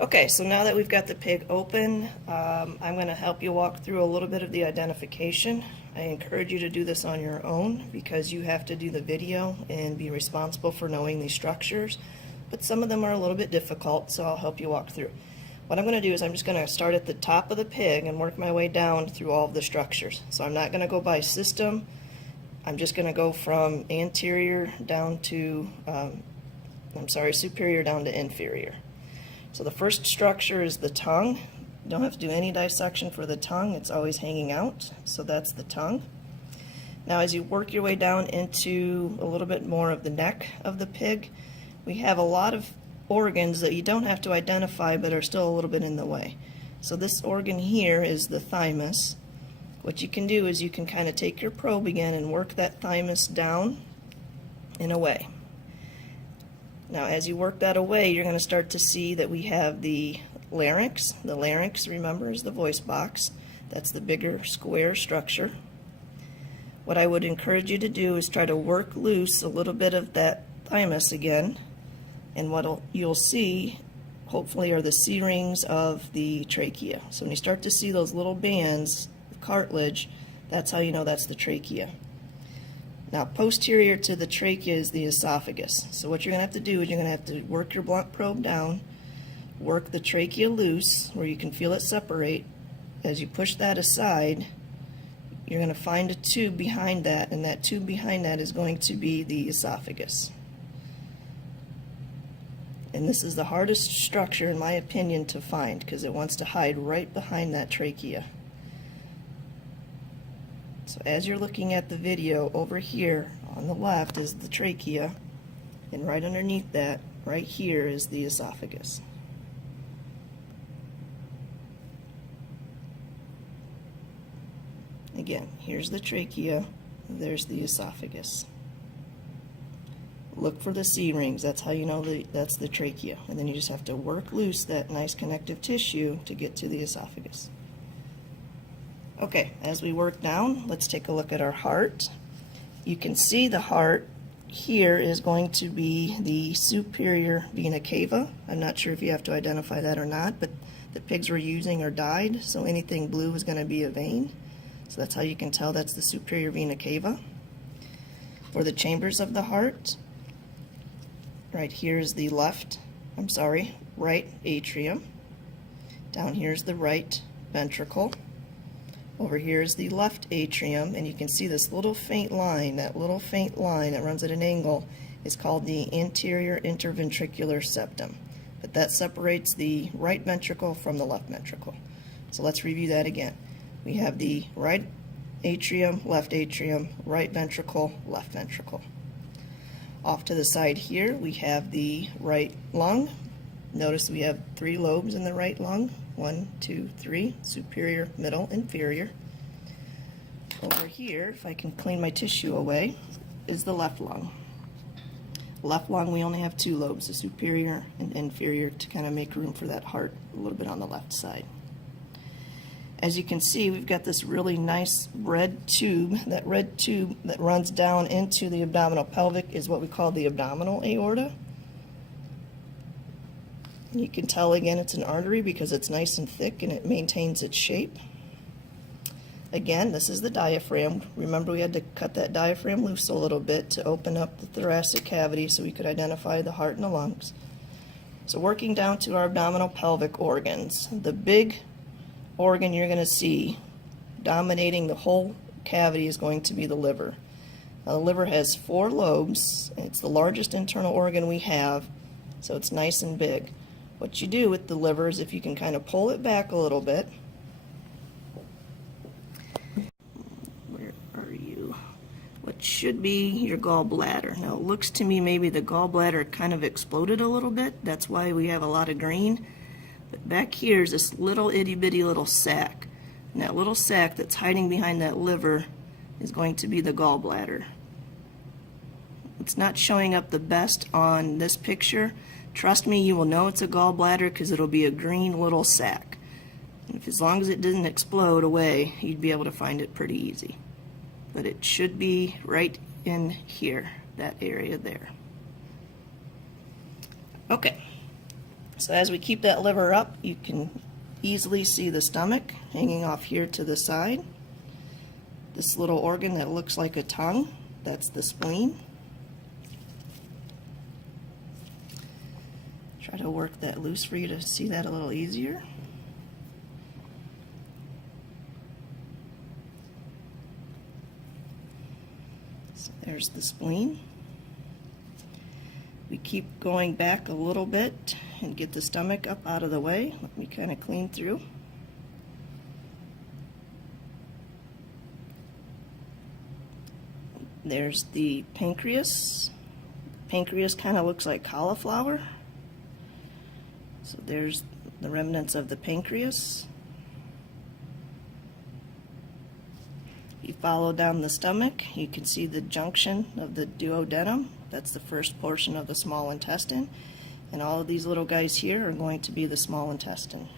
Okay, so now that we've got the pig open, I'm going to help you walk through a little bit of the identification. I encourage you to do this on your own because you have to do the video and be responsible for knowing these structures, but some of them are a little bit difficult, so I'll help you walk through. What I'm going to do is I'm just going to start at the top of the pig and work my way down through all of the structures. So I'm not going to go by system. I'm just going to go from anterior down to, superior down to inferior. So the first structure is the tongue. You don't have to do any dissection for the tongue. It's always hanging out. So that's the tongue. Now as you work your way down into a little bit more of the neck of the pig, we have a lot of organs that you don't have to identify but are still a little bit in the way. So this organ here is the thymus. What you can do is you can kind of take your probe again and work that thymus down and away. Now as you work that away, you're going to start to see that we have the larynx. The larynx, remember, is the voice box. That's the bigger square structure. What I would encourage you to do is try to work loose a little bit of that thymus again, and what you'll see hopefully are the C-rings of the trachea. So when you start to see those little bands of cartilage, that's how you know that's the trachea. Now posterior to the trachea is the esophagus. So what you're going to have to do is you're going to have to work your blunt probe down, work the trachea loose where you can feel it separate. As you push that aside, you're going to find a tube behind that, and that tube behind that is going to be the esophagus. And this is the hardest structure, in my opinion, to find because it wants to hide right behind that trachea. So as you're looking at the video, over here on the left is the trachea, and right underneath that, right here, is the esophagus. Again, here's the trachea, there's the esophagus. Look for the C-rings, that's how you know that's the trachea. And then you just have to work loose that nice connective tissue to get to the esophagus. Okay, as we work down, let's take a look at our heart. You can see the heart here is going to be the superior vena cava. I'm not sure if you have to identify that or not, but the pigs we're using are dyed, so anything blue is going to be a vein. So that's how you can tell that's the superior vena cava. For the chambers of the heart, right here is the right atrium. Down here is the right ventricle. Over here is the left atrium, and you can see this little faint line. That little faint line that runs at an angle is called the anterior interventricular septum. But that separates the right ventricle from the left ventricle. So let's review that again. We have the right atrium, right ventricle, left ventricle. Off to the side here, we have the right lung. Notice we have 3 lobes in the right lung. 1, 2, 3, superior, middle, inferior. Over here, if I can clean my tissue away, is the left lung. Left lung, we only have 2 lobes, the superior and inferior, to kind of make room for that heart a little bit on the left side. As you can see, we've got this really nice red tube. That red tube that runs down into the abdominal pelvic is what we call the abdominal aorta. And you can tell again it's an artery because it's nice and thick and it maintains its shape. Again, this is the diaphragm. Remember, we had to cut that diaphragm loose a little bit to open up the thoracic cavity so we could identify the heart and the lungs. So working down to our abdominal pelvic organs, the big organ you're going to see dominating the whole cavity is going to be the liver. Now, the liver has 4 lobes. It's the largest internal organ we have, so it's nice and big. What you do with the liver is if you can kind of pull it back a little bit. Where are you? What should be your gallbladder. Now it looks to me maybe the gallbladder kind of exploded a little bit. That's why we have a lot of green. But back here is this little itty bitty little sac. And that little sac that's hiding behind that liver is going to be the gallbladder. It's not showing up the best on this picture. Trust me, you will know it's a gallbladder because it'll be a green little sac. And as long as it didn't explode away, you'd be able to find it pretty easy. But it should be right in here, that area there. Okay, So as we keep that liver up, you can easily see the stomach hanging off here to the side. This little organ that looks like a tongue, that's the spleen. Try to work that loose for you to see that a little easier. So there's the spleen. We keep going back a little bit and get the stomach up out of the way. Let me kind of clean through. There's the pancreas. Pancreas kind of looks like cauliflower. So there's the remnants of the pancreas. You follow down the stomach, you can see the junction of the duodenum. That's the first portion of the small intestine. And all of these little guys here are going to be the small intestine.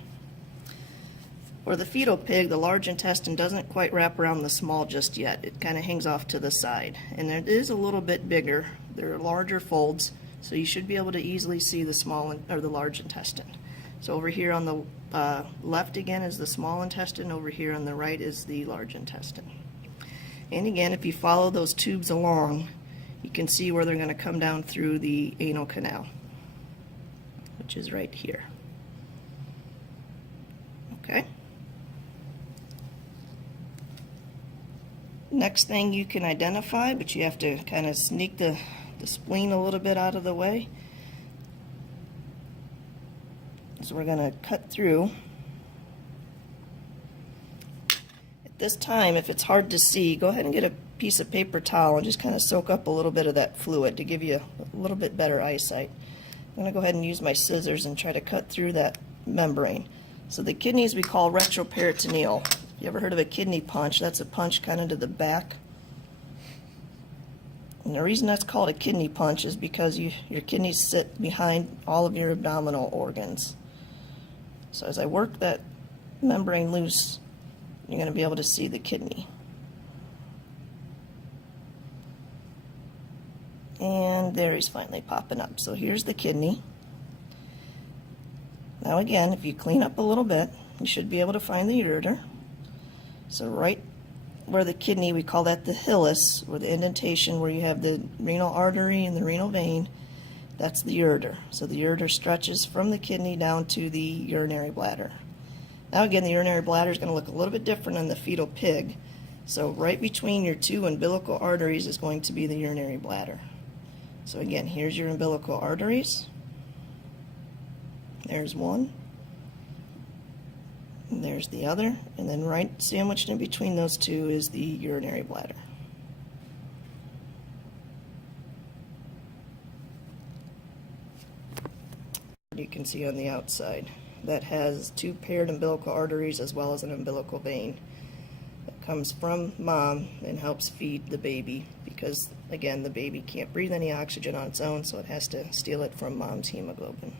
For the fetal pig, the large intestine doesn't quite wrap around the small just yet. It kind of hangs off to the side. And it is a little bit bigger. There are larger folds, so you should be able to easily see the small or the large intestine. So over here on the left again is the small intestine. Over here on the right is the large intestine. And again, if you follow those tubes along, you can see where they're going to come down through the anal canal, which is right here. Okay. Next thing you can identify, but you have to kind of sneak the spleen a little bit out of the way. So we're going to cut through. At this time, if it's hard to see, go ahead and get a piece of paper towel and just kind of soak up a little bit of that fluid to give you a little bit better eyesight. I'm going to go ahead and use my scissors and try to cut through that membrane. So the kidneys we call retroperitoneal. You ever heard of a kidney punch? That's a punch kind of to the back. And the reason that's called a kidney punch is because your kidneys sit behind all of your abdominal organs. So as I work that membrane loose, you're going to be able to see the kidney. And there he's finally popping up. So here's the kidney. Now again, if you clean up a little bit, you should be able to find the ureter. So right where the kidney, we call that the hilus, or the indentation where you have the renal artery and the renal vein, that's the ureter. So the ureter stretches from the kidney down to the urinary bladder. Now again, the urinary bladder is going to look a little bit different on the fetal pig. So right between your two umbilical arteries is going to be the urinary bladder. So again, here's your umbilical arteries. There's one. And there's the other. And then right sandwiched in between those two is the urinary bladder. You can see on the outside that has two paired umbilical arteries as well as an umbilical vein that comes from mom and helps feed the baby, because again, the baby can't breathe any oxygen on its own, so it has to steal it from mom's hemoglobin.